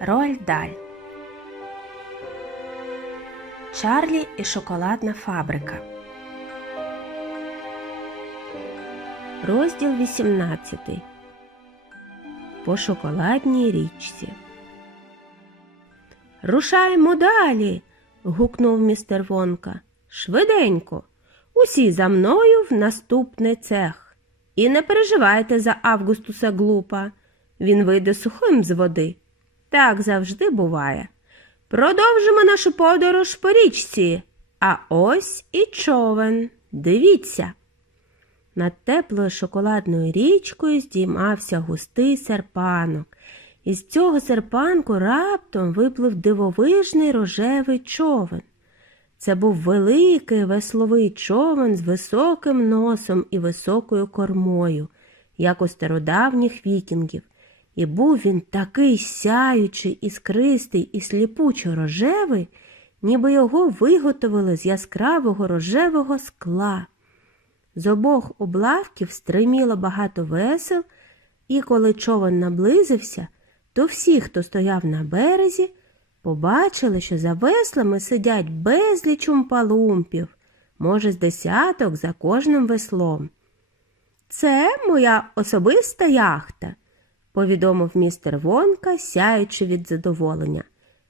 Роальд Даль. Чарлі і шоколадна фабрика. Розділ 18. По шоколадній річці. Рушаємо далі. гукнув містер Вонка. Швиденько. Усі за мною в наступний цех. І не переживайте за Августуса Глупа. Він вийде сухим з води. Так завжди буває. Продовжимо нашу подорож по річці. А ось і човен. Дивіться. Над теплою шоколадною річкою здіймався густий серпанок. Із цього серпанку раптом виплив дивовижний рожевий човен. Це був великий весловий човен з високим носом і високою кормою, як у стародавніх вікінгів. І був він такий сяючий, іскристий і сліпучо рожевий, ніби його виготовили з яскравого рожевого скла. З обох облавків стриміло багато весел, і коли човен наблизився, то всі, хто стояв на березі, побачили, що за веслами сидять безліч умпалумпів, може, з десяток за кожним веслом. Це моя особиста яхта, повідомив містер Вонка, сяючи від задоволення.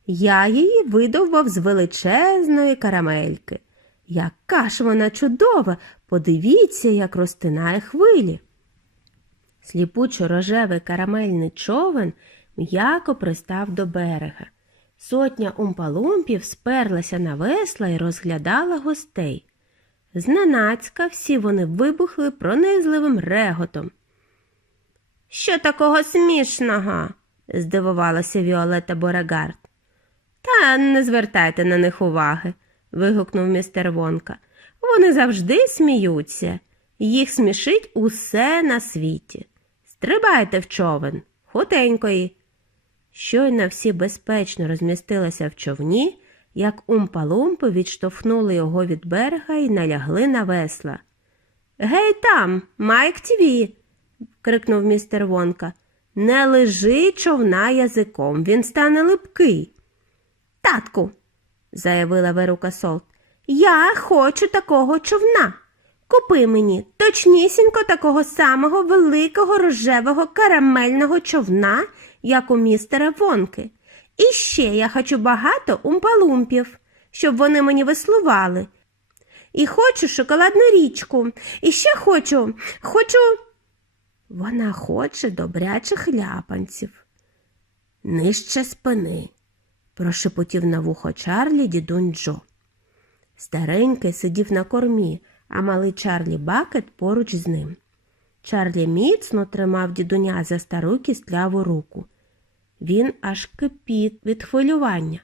Я її видовбав з величезної карамельки. Яка ж вона чудова! Подивіться, як розтинає хвилі. Сліпучо рожевий карамельний човен м'яко пристав до берега. Сотня умпалумпів сперлася на весла і розглядала гостей. Зненацька всі вони вибухли пронизливим реготом. Що такого смішного? здивувалася Віолета Борегард. Та не звертайте на них уваги, вигукнув містер Вонка. Вони завжди сміються. Їх смішить усе на світі. Стрибайте в човен, хутенької. Щойно всі безпечно розмістилися в човні, як умпалумпи відштовхнули його від берега і налягли на весла. Гей там, Майк Тіві. Крикнув містер Вонка. Не лежи човна язиком, він стане липкий. Татку, заявила Верука Солт, я хочу такого човна. Купи мені точнісінько такого самого великого рожевого карамельного човна, як у містера Вонки. І ще я хочу багато умпалумпів, щоб вони мені веслували. І хочу шоколадну річку. І ще хочу, хочу. Вона хоче добрячих ляпанців. Нижче спини, прошепотів на вухо Чарлі дідунь Джо. Старенький сидів на кормі, а малий Чарлі Бакет поруч з ним. Чарлі міцно тримав дідуня за стару кістляву руку. Він аж кипів від хвилювання.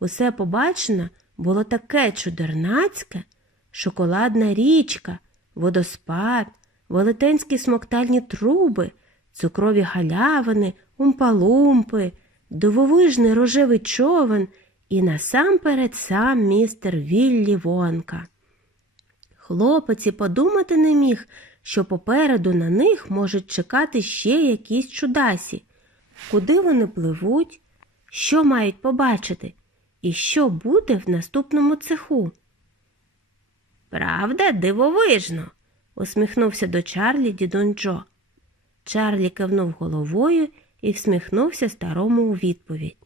Усе побачене було таке чудернацьке, шоколадна річка, водоспад, велетенські смоктальні труби, цукрові галявини, умпалумпи, дивовижний рожевий човен і насамперед сам містер Віллі Вонка. Хлопець і подумати не міг, що попереду на них можуть чекати ще якісь чудасі. Куди вони пливуть, що мають побачити, і що буде в наступному цеху. Правда, дивовижно, усміхнувся до Чарлі дідун Джо. Чарлі кивнув головою і всміхнувся старому у відповідь.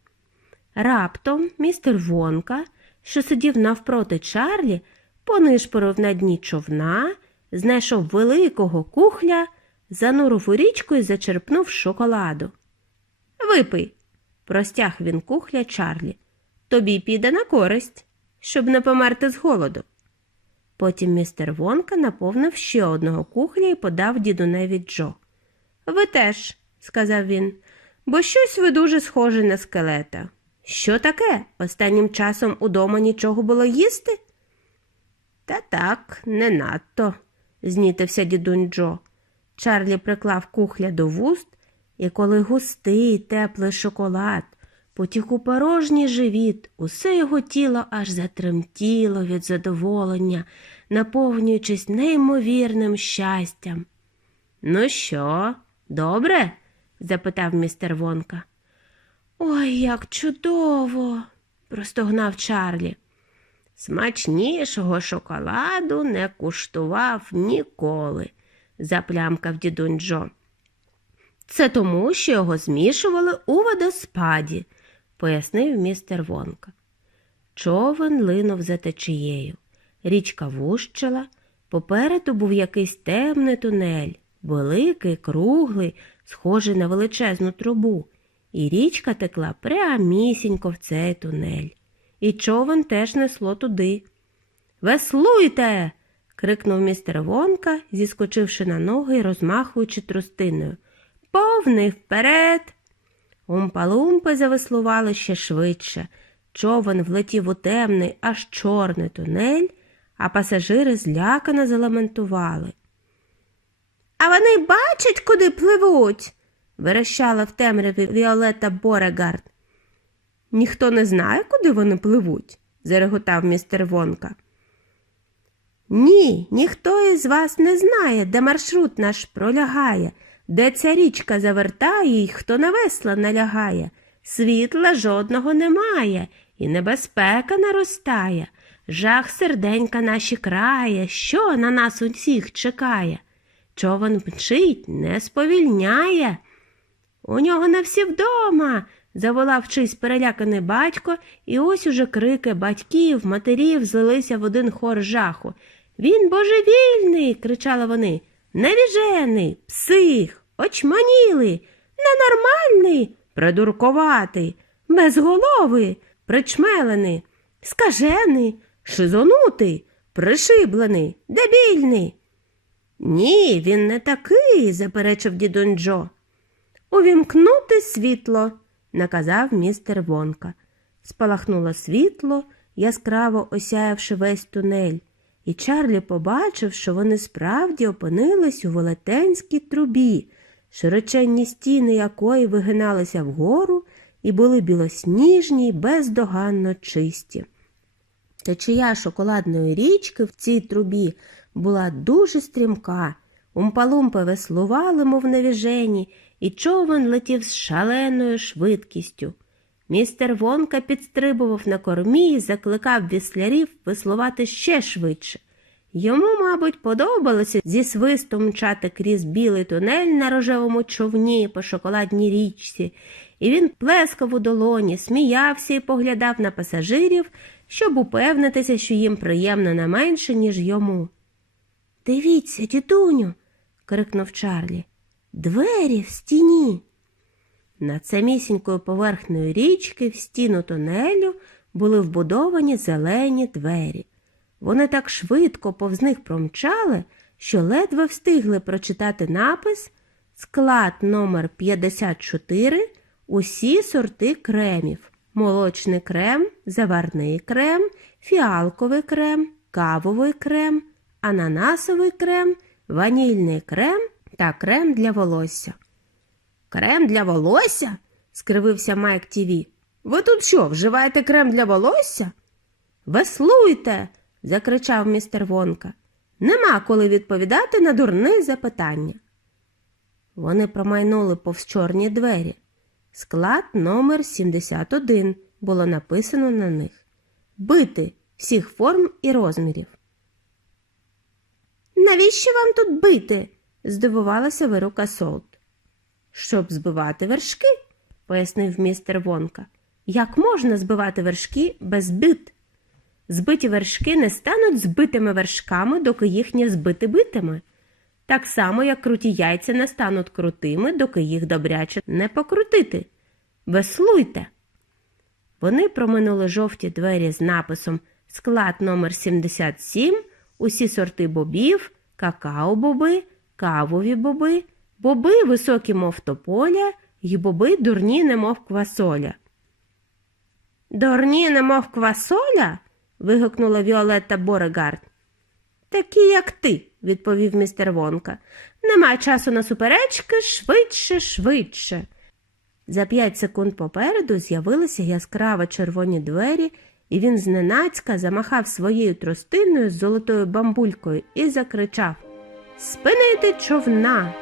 Раптом містер Вонка, що сидів навпроти Чарлі, понишпорив на дні човна, знайшов великого кухля, занурив у річку і зачерпнув шоколаду. Випий, простяг він кухля Чарлі. Тобі піде на користь, щоб не померти з голоду. Потім містер Вонка наповнив ще одного кухля і подав дідуневі Джо. Ви теж, сказав він, бо щось ви дуже схожі на скелета. Що таке? Останнім часом удома нічого було їсти? Та так, не надто, знітився дідунь Джо. Чарлі приклав кухля до вуст, і коли густий, теплий шоколад потік у порожній живіт, усе його тіло аж затремтіло від задоволення, наповнюючись неймовірним щастям. Ну що, добре? запитав містер Вонка. Ой, як чудово, простогнав Чарлі. Смачнішого шоколаду не куштував ніколи, заплямкав дідунь Джо. Це тому, що його змішували у водоспаді, пояснив містер Вонка. Човен линув за течією. Річка вущила, попереду був якийсь темний тунель, великий, круглий, схожий на величезну трубу, і річка текла прямісінько в цей тунель. І човен теж несло туди. Веслуйте. крикнув містер Вонка, зіскочивши на ноги і розмахуючи тростиною. Повний вперед. Умпалумпи завеслували ще швидше. Човен влетів у темний, аж чорний тунель, а пасажири злякано заламентували. А вони бачать, куди пливуть? верещала в темряві Віолетта Борегард. Ніхто не знає, куди вони пливуть, зареготав містер Вонка. Ні, ніхто із вас не знає, де маршрут наш пролягає, де ця річка завертає і хто на весла налягає. Світла жодного немає, і небезпека наростає. Жах серденька наші крає, що на нас усіх чекає. Човен мчить, не сповільняє. У нього не всі вдома. заволав чийсь переляканий батько, і ось уже крики батьків, матерів злилися в один хор жаху. Він божевільний. кричали вони. Невіжений, псих, очманілий, ненормальний, придуркуватий, безголовий, причмелений, скажений, шизонутий, пришиблений, дебільний. Ні, він не такий, заперечив дідунь Джо. Увімкнути світло, наказав містер Вонка. Спалахнуло світло, яскраво осяявши весь тунель, і Чарлі побачив, що вони справді опинились у велетенській трубі, широченні стіни якої вигиналися вгору і були білосніжні й бездоганно чисті. Течія шоколадної річки в цій трубі була дуже стрімка. Умпалумпи веслували, мов навіжені, і човен летів з шаленою швидкістю. Містер Вонка підстрибував на кормі і закликав віслярів веслувати ще швидше. Йому, мабуть, подобалося зі свистом мчати крізь білий тунель на рожевому човні по шоколадній річці, і він плескав у долоні, сміявся і поглядав на пасажирів, щоб упевнитися, що їм приємно не менше, ніж йому. Дивіться, дідуню, крикнув Чарлі. Двері в стіні. Над самісінькою поверхнею річки в стіну тунелю були вбудовані зелені двері. Вони так швидко повз них промчали, що ледве встигли прочитати напис Склад номер 54 усі сорти кремів, молочний крем, заварний крем, фіалковий крем, кавовий крем, ананасовий крем, ванільний крем та крем для волосся. Крем для волосся? скривився Майк Тіві. Ви тут що, вживаєте крем для волосся? Веслуйте. закричав містер Вонка. Нема коли відповідати на дурне запитання. Вони промайнули повз чорні двері. Склад номер 71 було написано на них. Бити всіх форм і розмірів. Навіщо вам тут бити? здивувалася вирука Солт. Щоб збивати вершки, пояснив містер Вонка. Як можна збивати вершки без бит? Збиті вершки не стануть збитими вершками, доки їх не збити битими. Так само, як круті яйця не стануть крутими, доки їх добряче не покрутити. Веслуйте. Вони проминули жовті двері з написом Склад номер 77 усі сорти бобів, какао-боби, кавові боби, боби високі, мов тополя, й боби дурні, немов квасоля. Дурні, немов квасоля? вигукнула Віолетта Борегард. Такі, як ти, відповів містер Вонка. Нема часу на суперечки, швидше, швидше. За п'ять секунд попереду з'явилися яскраво червоні двері, і він зненацька замахав своєю тростиною з золотою бамбулькою і закричав Спинити човна!